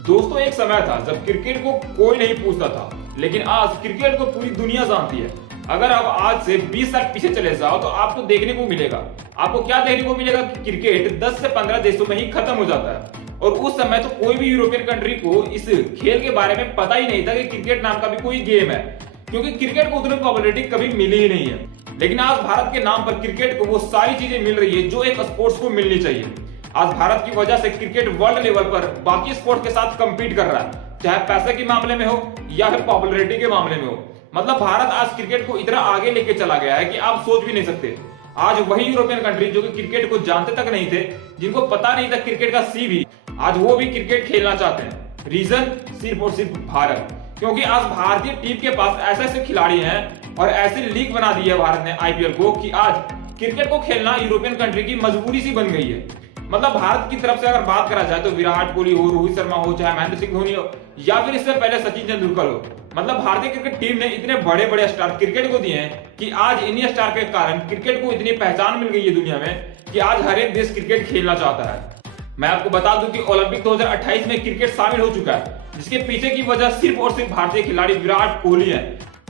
दोस्तों एक समय था जब क्रिकेट को कोई नहीं पूछता था, लेकिन आज क्रिकेट को पूरी दुनिया जानती है। अगर आप आज से 20 साल पीछे चले जाओ तो आपको देखने को मिलेगा, आपको क्या देखने को मिलेगा कि क्रिकेट 10 से 15 देशों में ही खत्म हो जाता है। और उस समय तो कोई भी यूरोपियन कंट्री को इस खेल के बारे में पता ही नहीं था कि क्रिकेट नाम का भी कोई गेम है, क्योंकि क्रिकेट को उतनी पॉपुलैरिटी कभी मिली ही नहीं है। लेकिन आज भारत के नाम पर क्रिकेट को वो सारी चीजें मिल रही है जो एक स्पोर्ट्स को मिलनी चाहिए। आज भारत की वजह से क्रिकेट वर्ल्ड लेवल पर बाकी स्पोर्ट के साथ कंपीट कर रहा है, चाहे पैसे के मामले में हो या फिर पॉपुलैरिटी के मामले में हो। मतलब भारत आज क्रिकेट को इतना आगे लेके चला गया है कि आप सोच भी नहीं सकते। आज वही यूरोपियन कंट्री जो कि क्रिकेट को जानते तक नहीं थे, जिनको पता नहीं था क्रिकेट का सी भी, आज वो भी क्रिकेट खेलना चाहते हैं। रीजन सिर्फ और सिर्फ भारत, क्योंकि आज भारतीय टीम के पास ऐसे ऐसे खिलाड़ी हैं और ऐसी लीग बना दी है भारत ने आईपीएल को कि आज क्रिकेट को खेलना यूरोपियन कंट्री की मजबूरी सी बन गई है। मतलब भारत की तरफ से अगर बात करा जाए तो विराट कोहली हो, रोहित शर्मा हो, चाहे महेंद्र सिंह धोनी हो, या फिर इससे पहले सचिन तेंदुलकर हो। मतलब भारतीय क्रिकेट टीम ने इतने बड़े बड़े स्टार क्रिकेट को दिए हैं कि आज इन्हीं स्टार के कारण क्रिकेट को इतनी पहचान मिल गई है दुनिया में कि आज हर एक देश क्रिकेट खेलना चाहता है। मैं आपको बता दूं कि ओलंपिक 2028 में क्रिकेट शामिल हो चुका है, जिसके पीछे की वजह सिर्फ और सिर्फ भारतीय खिलाड़ी विराट कोहली है,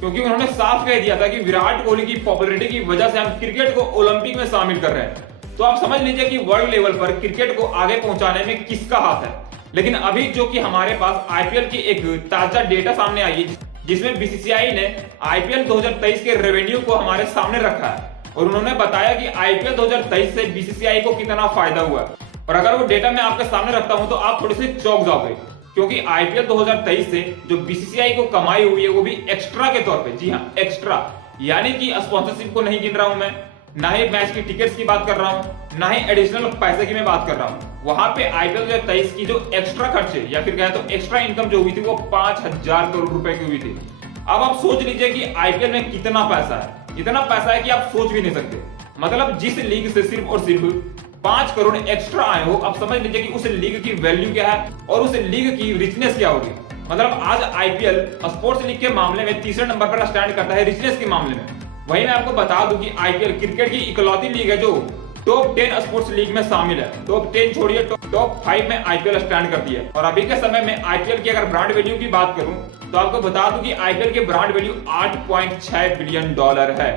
क्योंकि उन्होंने साफ कह दिया था कि विराट कोहली की पॉपुलैरिटी की वजह से हम क्रिकेट को ओलंपिक में शामिल कर रहे हैं। तो आप समझ लीजिए कि वर्ल्ड लेवल पर क्रिकेट को आगे पहुंचाने में किसका हाथ है। लेकिन अभी जो कि हमारे पास आईपीएल की एक ताजा डेटा सामने आई है, जिसमें बीसीसीआई ने आईपीएल 2023 के रेवेन्यू को हमारे सामने रखा है और उन्होंने बताया कि आईपीएल 2023 से बीसीसीआई को कितना फायदा हुआ। और अगर वो डेटा मैं आपके सामने रखता हूं तो आप थोड़े से चौंक जाओगे, क्योंकि आईपीएल 2023 से जो बीसीसीआई को कमाई हुई है वो भी एक्स्ट्रा के तौर पे, जी हाँ एक्स्ट्रा, यानी कि स्पॉन्सरशिप को नहीं गिन रहा हूं मैं, ना ही मैच की टिकट्स की बात कर रहा हूं, ना ही एडिशनल पैसे की मैं बात कर रहा हूं। वहां पे आईपीएल 2023 की जो एक्स्ट्रा खर्चे या फिर कहें तो एक्स्ट्रा इनकम जो हुई थी वो 5000 करोड़ रुपए की हुई थी। अब आप सोच लीजिए कि आईपीएल में कितना पैसा है, इतना पैसा है कि आप सोच भी नहीं सकते। मतलब जिस लीग से सिर्फ और सिर्फ 5 करोड़ एक्स्ट्रा आए हो, आप समझ लीजिए कि उस लीग की वैल्यू क्या है और उस लीग की रिचनेस क्या होगी। मतलब आज आईपीएल स्पोर्ट्स लीग के मामले में तीसरे नंबर पर स्टैंड करता है रिचनेस के मामले में। वहीं मैं आपको बता दूं कि आईपीएल क्रिकेट की इकलौती लीग है जो टॉप 10 स्पोर्ट्स लीग में शामिल है। टॉप 10 छोड़िए, टॉप 5 में आईपीएल स्टैंड करती है। और अभी के समय में आईपीएल की अगर ब्रांड वैल्यू की बात करूं तो आपको बता दूं कि आईपीएल की ब्रांड वैल्यू $8.6 बिलियन है।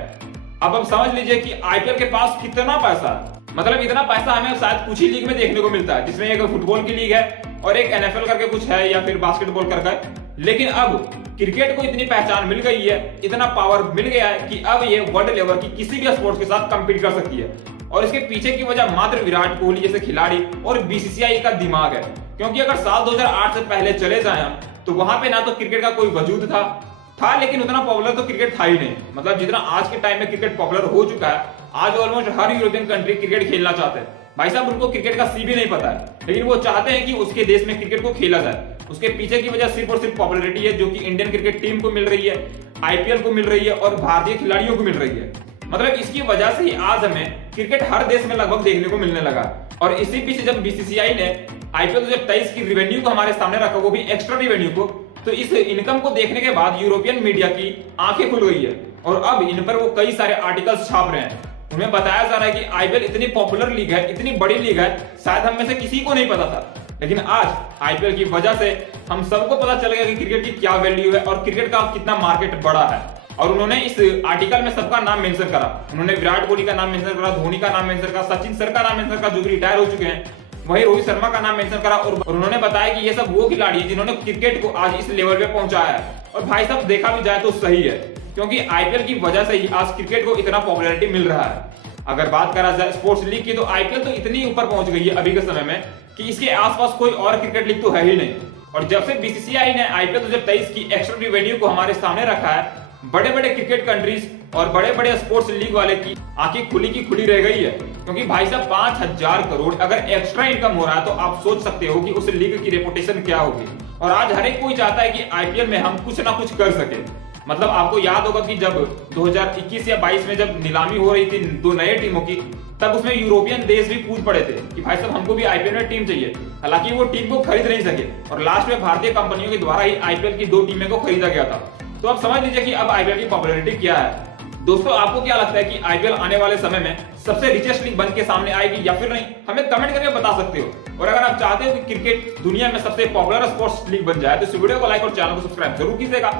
अब आप समझ लीजिए कि आईपीएल के पास कितना पैसा है। मतलब इतना पैसा हमें शायद कुछ ही लीग में देखने को मिलता है, जिसमें एक फुटबॉल की लीग है और एक एनएफएल करके कुछ है या फिर बास्केटबॉल करके। लेकिन अब क्रिकेट को इतनी पहचान मिल गई है, इतना पावर मिल गया है कि अब ये वर्ल्ड लेवल की किसी भी स्पोर्ट्स के साथ कंपीट कर सकती है। और इसके पीछे की वजह मात्र विराट कोहली जैसे खिलाड़ी और बीसीसीआई का दिमाग है। क्योंकि अगर साल 2008 से पहले चले जाए हम तो वहां पे ना तो क्रिकेट का कोई वजूद था, लेकिन उतना पॉपुलर तो क्रिकेट था ही नहीं। मतलब जितना आज के टाइम में क्रिकेट पॉपुलर हो चुका है, आज ऑलमोस्ट हर यूरोपियन कंट्री क्रिकेट खेलना चाहते हैं। भाई साहब उनको क्रिकेट का सी भी नहीं पता है, लेकिन वो चाहते हैं कि उसके देश में क्रिकेट को खेला जाए। उसके पीछे की वजह सिर्फ और सिर्फ पॉपुलैरिटी है, जो कि इंडियन क्रिकेट टीम को मिल रही है, आईपीएल को मिल रही है और भारतीय खिलाड़ियों को मिल रही है। मतलब इसकी वजह से ही आज हमें क्रिकेट हर देश में लगभग देखने को मिलने लगा। और इसी पीछे जब बीसीसीआई ने आईपीएल 2023 की रेवेन्यू को हमारे सामने रखा, वो भी एक्स्ट्रा रेवेन्यू को, तो इस इनकम को देखने के बाद यूरोपियन मीडिया की आंखें खुल गई है और अब इन पर वो कई सारे आर्टिकल्स छाप रहे हैं। उन्हें बताया जा रहा है कि आईपीएल इतनी पॉपुलर लीग है, इतनी बड़ी लीग है, शायद हम में से किसी को नहीं पता था। लेकिन आज आईपीएल की वजह से हम सबको पता चल गया कि क्रिकेट की क्या वैल्यू है और क्रिकेट का कितना मार्केट बड़ा है। और उन्होंने इस आर्टिकल में सबका नाम मेंशन करा। उन्होंने विराट कोहली का नाम मेंशन करा, धोनी का नाम मेंशन करा, सचिन सर का नाम मेंशन करा जो कि रिटायर हो चुके हैं, वहीं रोहित शर्मा का नाम मेंशन करा। और उन्होंने बताया कि ये सब वो खिलाड़ी हैं जिन्होंने क्रिकेट को आज इस लेवल पे पहुंचाया है। और भाई साहब देखा भी जाए तो सही है, क्योंकि आईपीएल की वजह से ही आज क्रिकेट को इतना पॉपुलैरिटी मिल रहा है। अगर बात करा जाए स्पोर्ट्स लीग की तो आईपीएल तो इतनी ऊपर पहुंच गई है अभी के समय में कि इसके आसपास कोई और क्रिकेट लीग तो है ही नहीं। और जब से बीसीसीआई ने आईपीएल 2023 की एक्स्ट्रा रेवेन्यू को हमारे सामने रखा है, बड़े बड़े क्रिकेट कंट्रीज और बड़े बड़े स्पोर्ट्स लीग वाले की आंखें खुली की खुली रह गई है। क्योंकि भाई साहब 5000 करोड़ अगर एक्स्ट्रा इनकम हो रहा है तो आप सोच सकते हो कि उस लीग की रेपुटेशन क्या होगी। और आज हर एक कोई चाहता है कि आईपीएल में हम कुछ ना कुछ कर सके। मतलब आपको याद होगा कि जब 2021 या 22 में जब नीलामी हो रही थी दो नए टीमों की, तब उसमें यूरोपियन देश भी कूद पड़े थे कि भाई साहब हमको भी आईपीएल में टीम चाहिए। हालांकि वो टीम को खरीद नहीं सके और लास्ट में भारतीय कंपनियों के द्वारा ही आईपीएल की 2 टीमें को खरीदा गया था। तो आप समझ लीजिए कि अब आईपीएल की पॉपुलैरिटी क्या है। दोस्तों आपको क्या लगता है कि आईपीएल आने वाले समय में सबसे रिचेस्ट लीग बन के सामने आएगी या फिर नहीं? हमें कमेंट करके बता सकते हो। और अगर आप चाहते हो कि क्रिकेट दुनिया में सबसे पॉपुलर स्पोर्ट्स लीग बन जाए तो इस वीडियो को लाइक और चैनल को सब्सक्राइब जरूर कीजिएगा।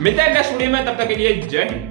मिलते हैं नेक्स्ट वीडियो में, तब तक के लिए जय हिंद।